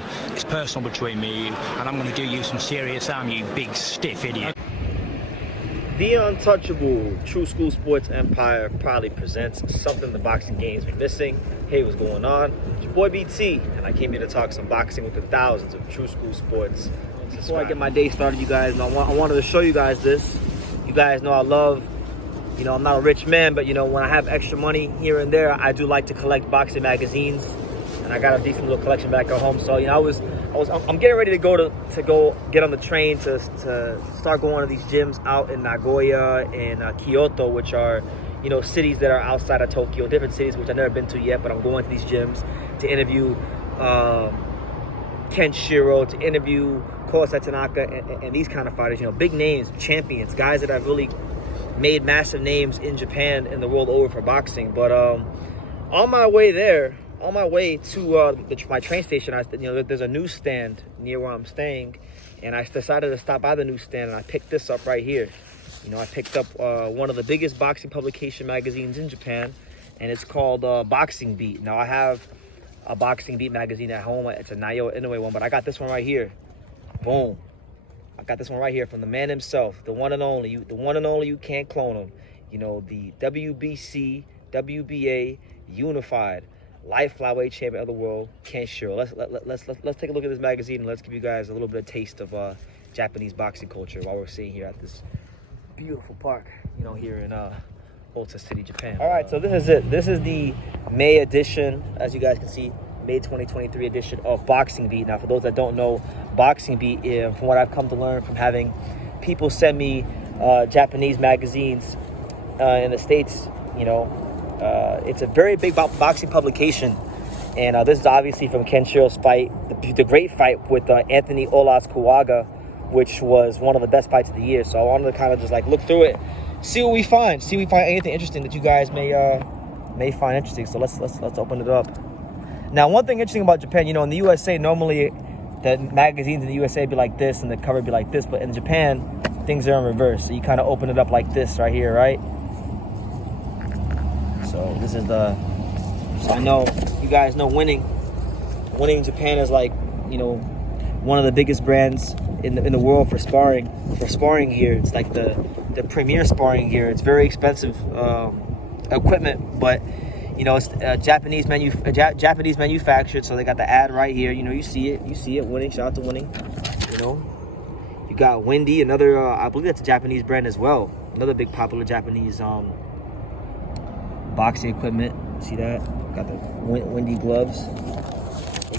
personal. It's personal between me and you, and I'm going to do you some serious harm, you big stiff idiot. The untouchable Tru School Sports Empire proudly presents something the boxing game's been missing. Hey, what's going on? It's your boy BT, and I came here to talk some boxing with the thousands of Tru School Sports. Before I get my day started, you guys, I wanted to show you guys this. You guys know I love, I'm not a rich man, but when I have extra money here and there, I do like to collect boxing magazines, and I got a decent little collection back at home. So I'm getting ready to go get on the train to start going to these gyms out in Nagoya and Kyoto, which are cities that are outside of Tokyo, different cities which I've never been to yet, but I'm going to these gyms to interview Ken Shiro, to interview Kosa Tanaka, and these kind of fighters, big names, champions, guys that have really made massive names in Japan and the world over for boxing. But on my way there, on my way to my train station, there's a newsstand near where I'm staying, and I decided to stop by the newsstand, and I picked this up right here. I picked up one of the biggest boxing publication magazines in Japan, and it's called Boxing Beat. Now, I have a Boxing Beat magazine at home. It's a Naoya Inoue one, but I got this one right here. Boom. I got this one right here from the man himself, the one and only. You can't clone him. The WBC, WBA, unified light flyweight champion of the world, Kenshiro. Let's take a look at this magazine, and let's give you guys a little bit of taste of Japanese boxing culture while we're sitting here at this beautiful park, here in Ota City, Japan. All right, so this is it. This is the May edition, as you guys can see, May 2023 edition of Boxing Beat. Now, for those that don't know, Boxing Beat, from what I've come to learn from having people send me Japanese magazines in the States, it's a very big boxing publication. And this is obviously from Kenshiro's fight, the great fight with Anthony Olas Kuwaga, which was one of the best fights of the year. So I wanted to kind of just look through it, see what we find anything interesting that you guys may find interesting. So let's open it up. Now, one thing interesting about Japan, in the USA, normally the magazines in the USA be like this and the cover be like this, but in Japan, things are in reverse. So you kind of open it up like this right here, right? So this is so I know you guys know winning in Japan is one of the biggest brands in the world for sparring gear. It's like the premier sparring gear. It's very expensive equipment, but it's Japanese manufactured, so they got the ad right here. You see it, winning, shout out to winning. You got Wendy, another, I believe that's a Japanese brand as well. Another big popular Japanese boxing equipment. See that? Got the Wendy gloves.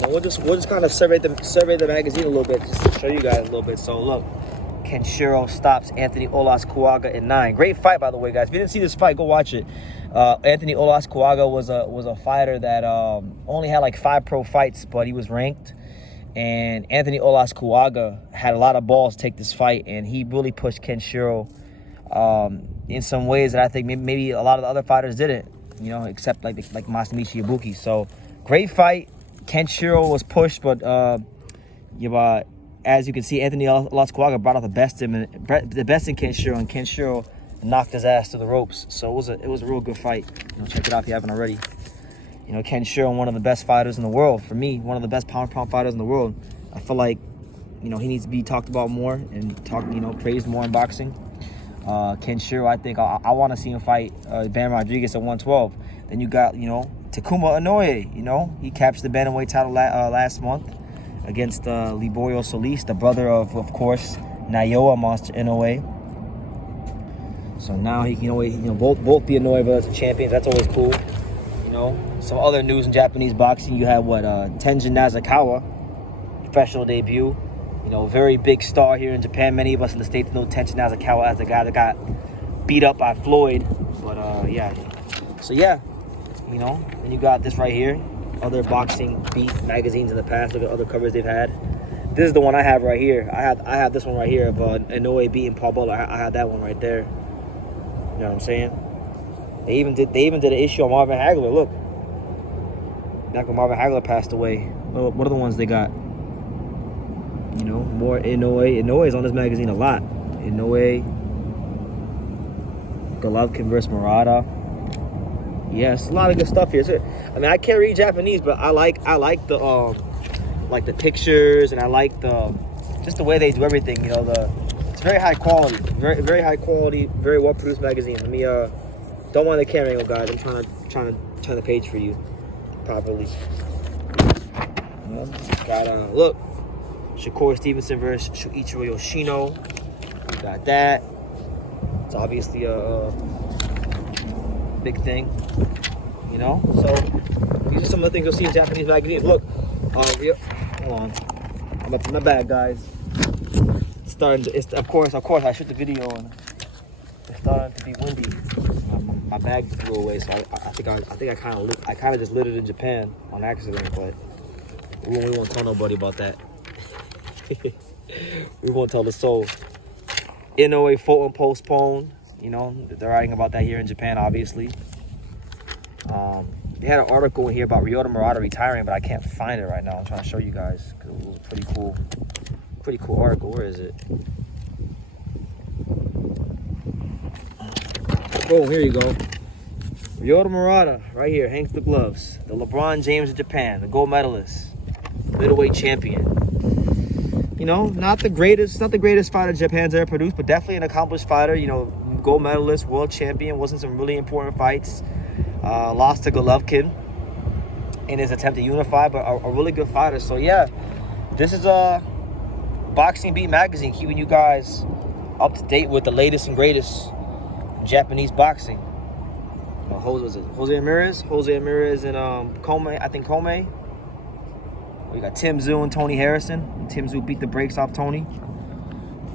We'll just kind of survey the magazine a little bit, just to show you guys a little bit. So look, Kenshiro stops Anthony Olas Kuwaga in 9. Great fight, by the way, guys. If you didn't see this fight, go watch it. Anthony Olas Kuwaga was a fighter that only had 5 pro fights, but he was ranked. And Anthony Olas Kuwaga had a lot of balls to take this fight, and he really pushed Kenshiro in some ways that I think maybe a lot of the other fighters didn't, except like Masamichi Ibuki. So great fight. Kenshiro was pushed, but as you can see, Anthony Olas Kuwaga brought out the best in Kenshiro, and Kenshiro knocked his ass to the ropes. So it was a real good fight. Check it out if you haven't already. Kenshiro, one of the best fighters in the world. For me, one of the best pound fighters in the world. I feel like, he needs to be talked about more and praised more in boxing. Kenshiro, I think I want to see him fight Van Rodriguez at 112. Then you got, Takuma Inoue. He captured the bantamweight title last month against Liborio Solis, the brother of course, Naoya Monster Inoue. So now he can, both the Inoue brothers are champions. That's always cool. Some other news in Japanese boxing. You have Tenjin Nasukawa, professional debut. Very big star here in Japan. Many of us in the States know Tenjin Nasukawa as the guy that got beat up by Floyd. But yeah. So yeah, and you got this right here. Other Boxing Beat magazines in the past. Look at other covers they've had. This is the one I have right here. I have this one right here of Inoue beating Paul Butler. I have that one right there. You know what I'm saying? They even did an issue on Marvin Hagler. Look, back when Marvin Hagler passed away. What are the ones they got? More Inoue. Inoue is on this magazine a lot. Inoue, Golovkin versus Murata. Yes, a lot of good stuff here. I mean, I can't read Japanese, but I like the like the pictures, and I like just the way they do everything. You know, it's very high quality, very high quality, very well produced magazine. Let me don't want the camera angle, guys. I'm trying to turn the page for you properly. Got look, Shakur Stevenson versus Shuichiro Yoshino. Got that. It's obviously a big thing, you know. So these are some of the things you'll see in Japanese magazines. Look, hold on, my bad, guys. It's starting to, of course, I shoot the video and it's starting to be windy. My bag flew away, so I think I kind of just lit it in Japan on accident, but we won't tell nobody about that. We won't tell the soul. NOA photo postponed. You know, they're writing about that here in Japan, obviously. They had an article in here about Ryota Murata retiring, but I can't find it right now. I'm trying to show you guys because it was a pretty cool article. Where is it? Oh, here you go. Ryota Murata, right here, hangs the gloves. The LeBron James of Japan, the gold medalist, middleweight champion. You know, not the greatest fighter Japan's ever produced, but definitely an accomplished fighter. You know, gold medalist, world champion, was in some really important fights. Lost to Golovkin in his attempt to unify, but a really good fighter. So yeah, this is Boxing Beat magazine, keeping you guys up to date with the latest and greatest Japanese boxing. Jose Ramirez and Kome. We got Tim Tszyu and Tony Harrison. Tim Tszyu beat the brakes off Tony.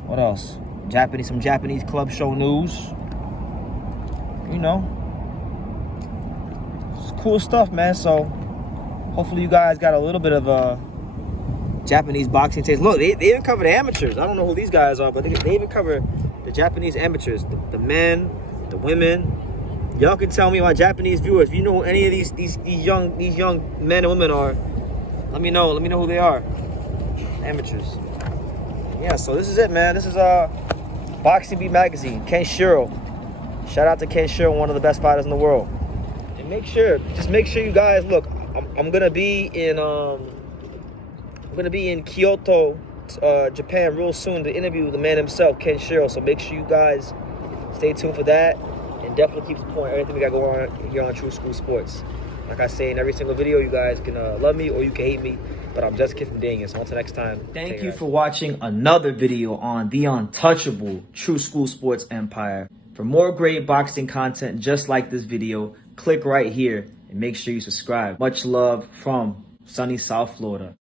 What else? Some Japanese club show news. You know, it's cool stuff, man. So hopefully you guys got a little bit of a Japanese boxing taste. Look, they even cover the amateurs. I don't know who these guys are, but they even cover the Japanese amateurs, the men, the women. Y'all can tell me, my Japanese viewers, if you know who any of these young men and women are. Let me know who they are. Amateurs. Yeah, so this is it, man. This is Boxing Beat magazine. Ken Shiro. Shout out to Ken Shiro, one of the best fighters in the world. And make sure you guys look. I'm gonna be in Kyoto, Japan, real soon to interview the man himself, Ken Shiro. So make sure you guys stay tuned for that, and definitely keep supporting everything we got going on here on Tru School Sports. Like I say in every single video, you guys can love me or you can hate me, but I'm just a kid from Daniel. So until next time. Thank you for watching another video on the untouchable Tru School Sports empire. For more great boxing content just like this video, click right here and make sure you subscribe. Much love from sunny South Florida.